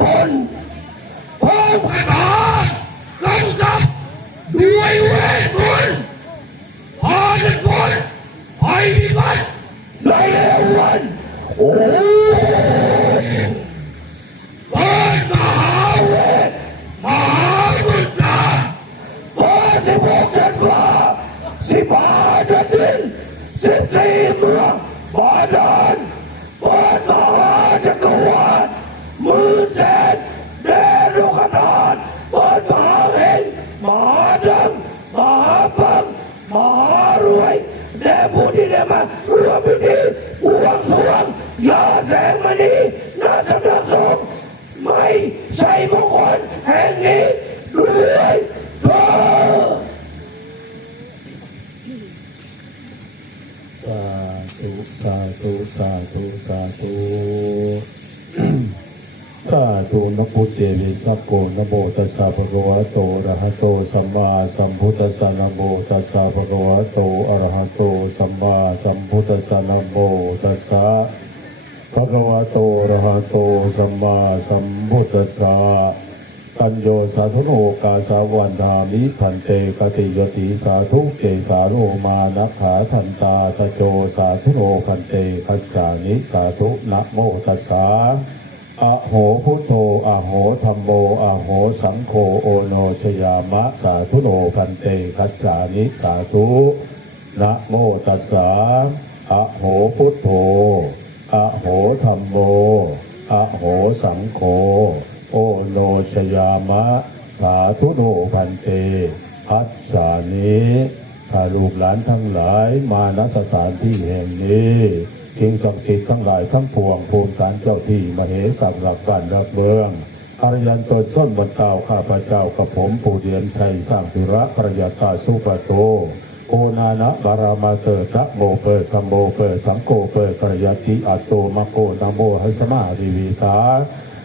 คนพร้อมคาถากันกับด้วยเวทมนต์พาทุกคนไปพิบัติในเอวันโอ้ยเปิดมหาเวทมหาบุตราเปิดสิบหกจันทราสิบห้าจันทินสิบสี่เมืองบาดาล ผู้ที่ได้มาร่วมพิธีอวงสวงยาแสงมณีนาสำนักสงฆ์ไม่ใช่มงคลแห่งนี้ด้วยเถิดสาธุสาธุสาธุสาธุาธุนะพุทธเวสัพโกนโมตัสสะภะคะวะโตอะระหะโตสัมมาสัมพุทธัสสะนโมตัสสะภะคะวะโตอะระหะโตสัมมาสัมพุทธัสสะนโมตัสสะภะคะวะโตอะระหะโตสัมมาสัมพุทธัสสะตัญโยสาธุโนกาสาวันดามิพันเตกติยติสาธุเกสาโรมานะขาทันตาตะโจสาธุโนพันเตกัจจานิสาธุนะโมตัสสะ อะโหพุทโธอะโหธรรมโมอะโหสังโฆโอโนชยามะสาธุโนพันเตคัจจานิสาธุนะโมตัสสะอะโหพุทโธอะโหธรรมโมอะโหสังโฆโอโนชยามะ สาธุโนพันเตคัจจานิถ้าลูกหลานทั้งหลายมาณสถานที่แห่งนี้ ทิ้งศักดิ์สิทธิ์ทั้งหลายทั้งปวงภูมิสารเจ้าที่มเหสักหลักการรับเบืองอารยันตนส้นบรรเทาข้าพเจ้ากับผมผู้เดียนชัยสร้างธุระปรยาตาสุปโตโกนานะบารามาเตอระโมเปิดธรรมโมเปสังโฆเปิดปรยาติอัตโตมโกนะโมหัสมาดีวีสา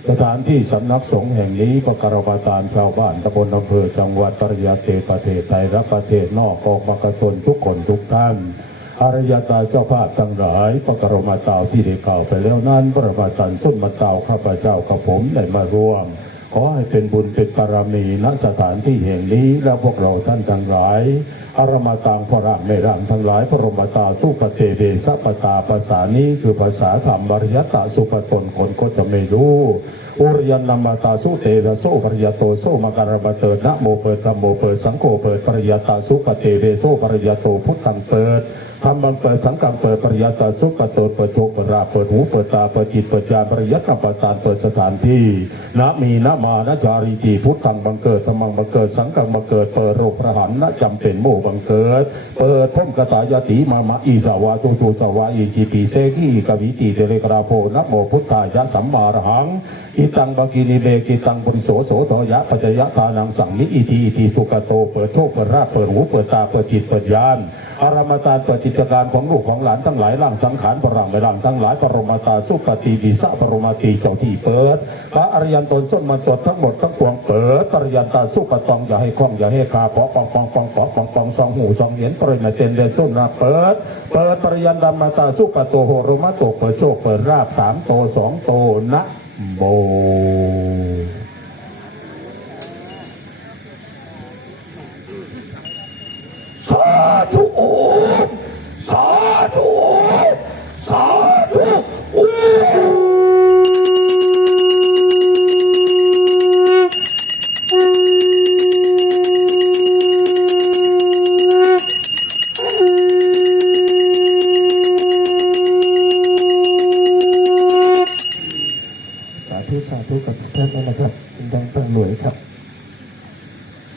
สถานที่สำนักสงฆ์แห่งนี้ประการบตานชาวบ้านตำบลอำเภอจังหวัดปริยาเทประเทศไทยและประเทศนอกออกมากระตนทุกคนทุกท่าน อารยตาเจ้าภาพทั้งหลายประกรมาตาวที่ได้กล่าวไปแล้วนั้นพระมาจันส้นมาตาวข้าพเจ้ากับผมได้มาร่วม ขอให้เป็นบุญเป็นบารมีณสถานที่แห่งนี้และพวกเราท่านทั้งหลายอารมาตังพระรามในรามทั้งหลายพระมาตาสุกเทเดสัปตาภาษานี้คือภาษาธรรมบริยตาสุปตนคนก็จะไม่รู้อุริยันนามาตาสุเทระโสปริยโตโสมาการบเตินะโมเปิดธรรมโมเปิดสังโฆเปิดปริยตาสุกเทเวโสปริยโตพุทธังเปิด ธรรมังเปิดสังกังเปิดปริยัตสุกโตเปิดโชคเปิดราเปิดหูเปิดตาเปิดจิตเปิดญาปริยัตปตานเปิดสถานที่นะมีนะมานะจารีตีพุทธังบังเกิดธรรมังบังเกิดสังกังบังเกิดเปิดโรคประหันนะจำเป็นโมบังเกิด เปิดพมกตายติมามะอีสาวาตุตุสาวาอีจิปีเซกีกวิตีเตเลกราโพนะโมพุทธายะสัมมาระหังอิตังบากินิเบกิตังบริโสโสทยะปัจยะทานังสังนิอิทีอิทีสุกโตเปิดโชคเปิดราเปิดหูเปิดตาเปิดจิตเปิดญาณ อารมตาเปิจิตการของลูกของหลานทั้งหลายร่างสังขารปรังไปร่างทั้งหลายปรมาตาสุกติดีสะปรมาตีเจ้าที่เปิดพระอริยันตนส้นมาตรวจทั้งหมดทั้งปวงเปิดปริยันตาสุกตองอย่าให้คล้องอย่าให้คาขอปองปองปองขอปองปองสองหูสองเหรียญปริมาเจนเดส้นนาเปิดเปิดปริยันดามาตาสุกโตโหรมาโตเปิดโชคเปิดราบสามโตสองโตนะโบ ธุกับทุกท่านนะครับดังปังหน่วยครับ